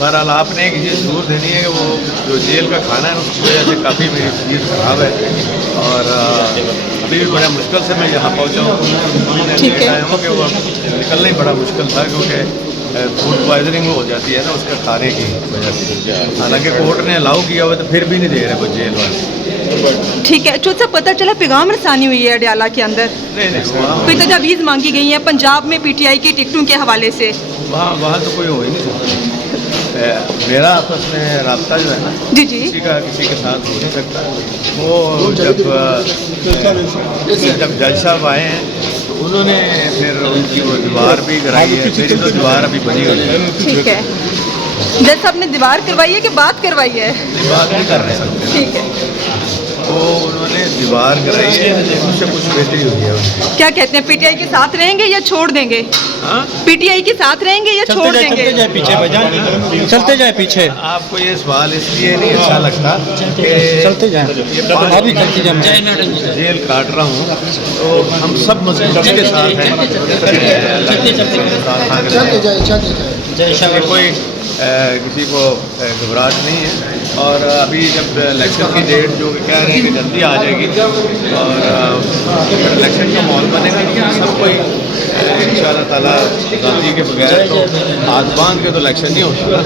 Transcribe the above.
बहरहाल आपने एक चीज़ जरूर देनी है कि वो जो जेल का खाना है उसकी वजह से काफ़ी मेरी तबीयत ख़राब है और अभी भी बड़ा मुश्किल से मैं यहाँ पहुँचा हूँ। ठीक है। टाइम हो कि वो निकलना ही बड़ा मुश्किल था क्योंकि फूड पॉइजनिंग हो जाती है ना उसका खाने की वजह से। हालांकि कोर्ट ने अलाउ किया हुआ तो फिर भी नहीं दे रहे कोई जेल वाले। ठीक है, जो सब पता चला पैगाम रसानी हुई है अडयाला के अंदर, नहीं वहाँ कोई तजावीज़ मांगी गई है पंजाब में पीटीआई की टिकटों के हवाले से। वहाँ तो कोई हो ही नहीं सकता। मेरा आपस में राब्ता जो है ना जी जी। किसी का किसी के साथ हो नहीं सकता। वो जब जज साहब आए हैं तो उन्होंने फिर उनकी वो दीवार भी कराई है। मेरी तो दीवार अभी बनी हुई है। ठीक है, जज साहब ने दीवार करवाई है कि बात करवाई है? बात नहीं कर रहे सकते। ठीक है, वो उन्होंने दीवार कराई है उससे कुछ बेहतरी हुई है उनकी। क्या कहते हैं, पीटीआई के साथ रहेंगे या छोड़ देंगे? हाँ पीटीआई के साथ रहेंगे या छोड़ देंगे? चलते जाए पीछे भाईजान, चलते जाए पीछे, आपको ये सवाल इसलिए नहीं अच्छा लगता कि चलते जाए अभी चलते जाए। जेल काट रहा हूँ तो हम सब मजबूती के साथ हैं। कोई किसी को घबराहट नहीं है और अभी जब इलेक्शन की डेट जो कि कह रहे हैं कि जल्दी आ जाएगी और इलेक्शन का माहौल बनेगा तो सब कोई इंशाअल्लाह ताला गांधी के बगैर तो हाथ बांध के तो इलेक्शन नहीं होता।